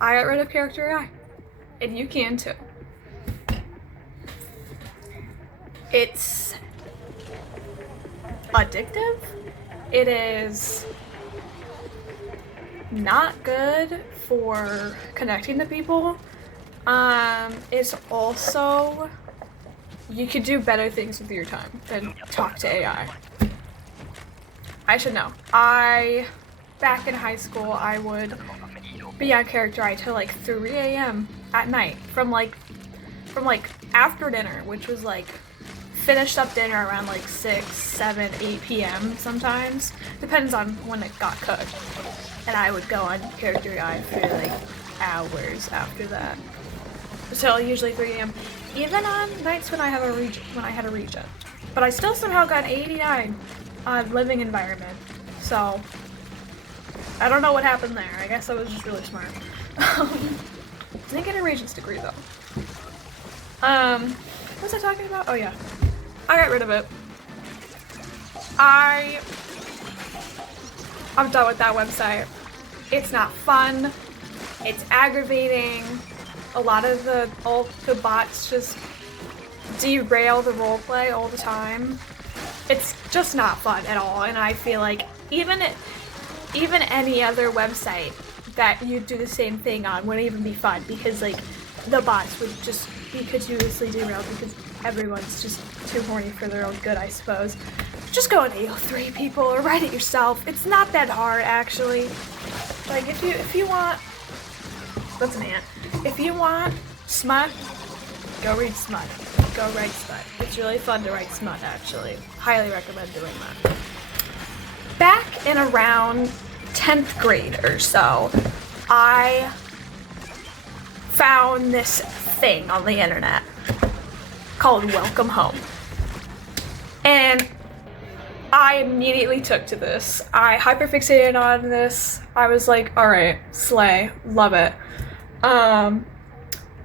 I got rid of character AI, and you can too. It's addictive. It is not good for connecting to people. It's also, you could do better things with your time than talk to AI. I should know. Back in high school, I would be on character AI till like 3 a.m. at night from after dinner, which was like finished up dinner around like 6, 7, 8 p.m. sometimes. Depends on when it got cooked. And I would go on character AI for like hours after that. Until usually 3 a.m. Even on nights when I had a regent. But I still somehow got 89 on living environment. So I don't know what happened there. I guess I was just really smart. Didn't get a regent's degree though. What was I talking about? Oh yeah. I got rid of it. I'm done with that website. It's not fun. It's aggravating. All the bots just derail the roleplay all the time. It's just not fun at all, and I feel like even any other website that you do the same thing on wouldn't even be fun, because like the bots would just be continuously derailed because everyone's just too horny for their own good, I suppose. Just go on AO3, people, or write it yourself. It's not that hard, actually. Like if you want, that's an ant. If you want smut, go read smut. Go write smut. It's really fun to write smut, actually. Highly recommend doing that. Back in around 10th grade or so, I found this thing on the internet called Welcome Home. And I immediately took to this. I hyperfixated on this. I was like, alright, slay, love it.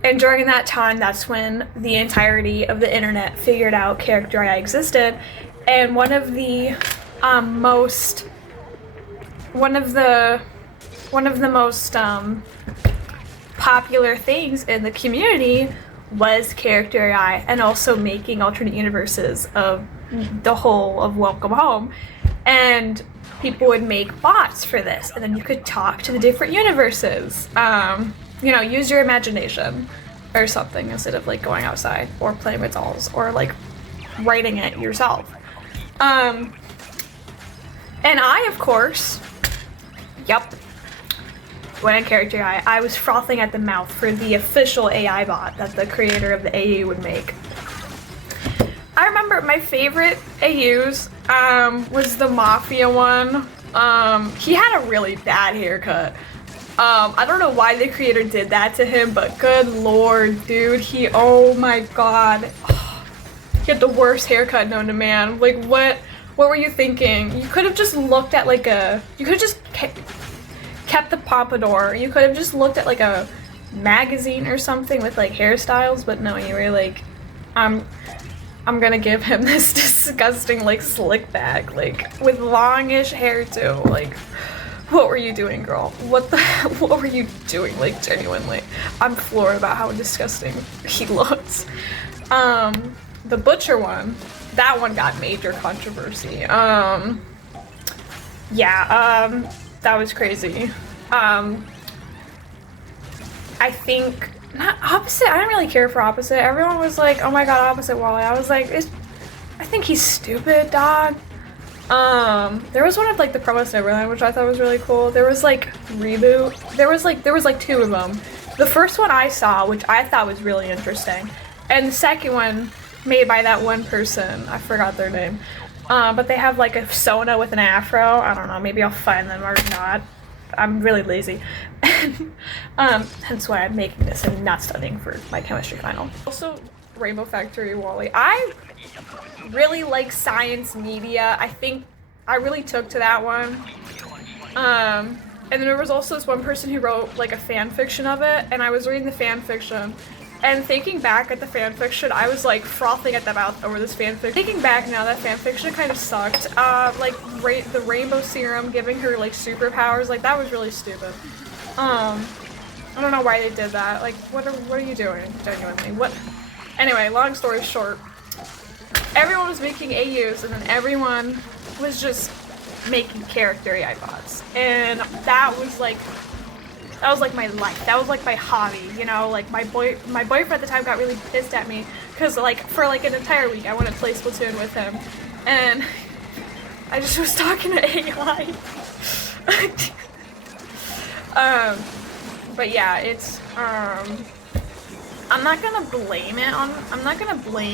And during that time, that's when the entirety of the internet figured out character AI existed. And one of the most popular things in the community was character AI, and also making alternate universes of the whole of Welcome Home. And people would make bots for this, and then you could talk to the different universes. Use your imagination or something instead of like going outside or playing with dolls or like writing it yourself. And I, of course, went on character AI. I was frothing at the mouth for the official AI bot that the creator of the AU would make. I remember my favorite AUs was the Mafia one. He had a really bad haircut. I don't know why the creator did that to him, but good lord, dude, oh my god. He had the worst haircut known to man. Like, what were you thinking? You could have just looked at you could have just kept the pompadour. You could have just looked at like a magazine or something with like hairstyles, but no, you were like, I'm gonna give him this disgusting like slick back, like with longish hair too. Like, what were you doing, girl? What were you doing? Like, genuinely, I'm floored about how disgusting he looks. The butcher one, that one got major controversy. That was crazy. I think, not opposite, I didn't really care for opposite. Everyone was like, oh my god, opposite Wally. I was like, I think he's stupid, dog. There was one of like the Promised Neverland, which I thought was really cool. There was like Reboot. There was like two of them. The first one I saw, which I thought was really interesting, and the second one made by that one person, I forgot their name. But they have like a Sona with an afro. I don't know, maybe I'll find them or not. I'm really lazy. Hence why I'm making this and not studying for my chemistry final. Also, Rainbow Factory Wally. I really like science media. I think I really took to that one. And then there was also this one person who wrote like a fan fiction of it, and I was reading the fan fiction. And thinking back at the fanfiction, I was like frothing at the mouth over this fanfiction. Thinking back now, that fanfiction kind of sucked. The rainbow serum giving her like superpowers, like that was really stupid. I don't know why they did that. Like, what are you doing, genuinely? What? Anyway, long story short, everyone was making AUs, and then everyone was just making character AI bots, and that was like my life. That was like my hobby, you know. Like my boyfriend at the time got really pissed at me because like for like an entire week I wanted to play Splatoon with him, and I just was talking to AI. But yeah, it's I'm not gonna blame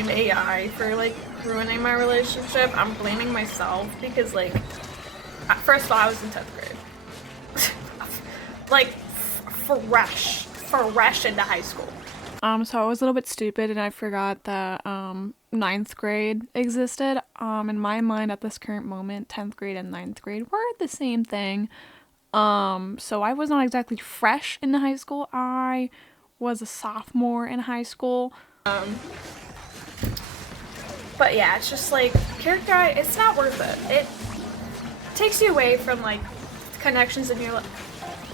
AI for like ruining my relationship. I'm blaming myself because like first of all, I was in 10th grade. Like fresh into high school. So I was a little bit stupid and I forgot that ninth grade existed. In my mind at this current moment, 10th grade and ninth grade were the same thing. So I was not exactly fresh into high school. I was a sophomore in high school. But yeah, it's just like character AI, it's not worth it. It takes you away from like connections in your life.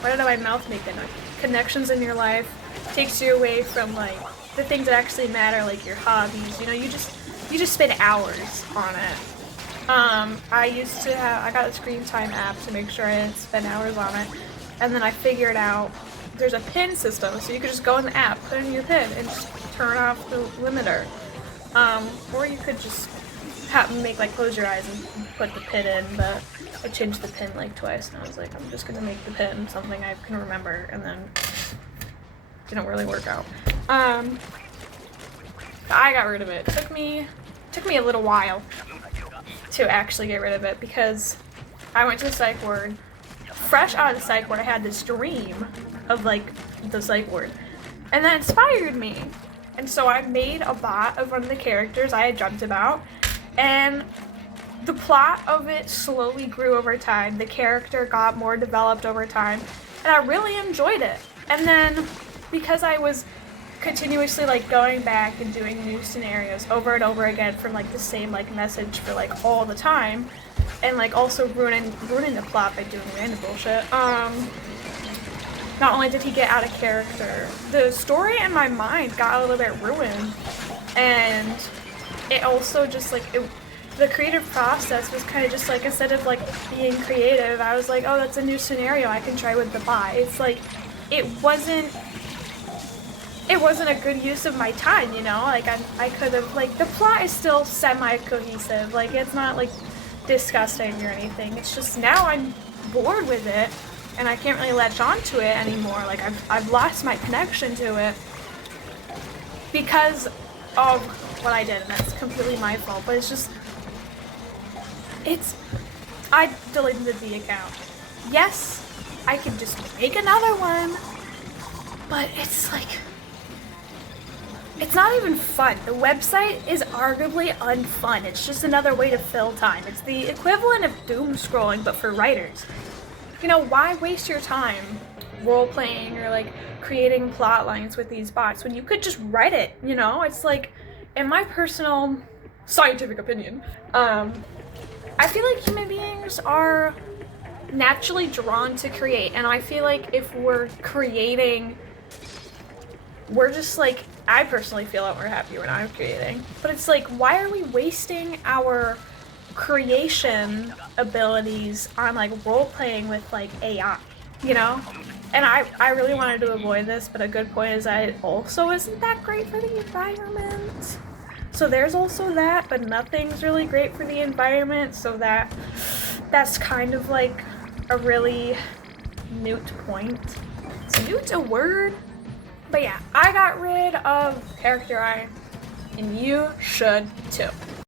Why did my mouth make that noise? Connections in your life, takes you away from like the things that actually matter, like your hobbies. You know, you just spend hours on it. I got a screen time app to make sure I didn't spend hours on it, and then I figured out there's a pin system, so you could just go in the app, put in your pin, and just turn off the limiter. Or you could just make like close your eyes and put the pin in, but I changed the pin like twice, and I was like, I'm just gonna make the pin something I can remember, and then didn't really work out. I got rid of it. Took me a little while to actually get rid of it because I went to the psych ward. Fresh out of the psych ward, I had this dream of like the psych ward, and that inspired me. And so I made a bot of one of the characters I had dreamt about, and the plot of it slowly grew over time. The character got more developed over time, and I really enjoyed it. And then because I was continuously like going back and doing new scenarios over and over again from like the same like message for like all the time, and like also ruining the plot by doing random bullshit, not only did he get out of character, the story in my mind got a little bit ruined, and it also just like the creative process was kind of just like, instead of like being creative, I was like, oh, that's a new scenario I can try with the bot. It's like it wasn't a good use of my time, you know? Like I could have, like, the plot is still semi-cohesive. Like, it's not like disgusting or anything. It's just now I'm bored with it and I can't really latch on to it anymore. Like I've lost my connection to it because of what I did, and that's completely my fault. But it's just, I deleted the account. Yes, I could just make another one, but it's like, it's not even fun. The website is arguably unfun. It's just another way to fill time. It's the equivalent of doom scrolling, but for writers. You know, why waste your time role-playing or like creating plot lines with these bots when you could just write it, you know? It's like, in my personal scientific opinion, I feel like human beings are naturally drawn to create, and I feel like if we're creating, we're just like, I personally feel that we're happy when I'm creating. But it's like, why are we wasting our creation abilities on like role-playing with like AI, you know? And I really wanted to avoid this, but a good point is that it also isn't that great for the environment. So there's also that, but nothing's really great for the environment, so that's kind of like a really moot point. Is moot a word? But yeah, I got rid of character AI, and you should too.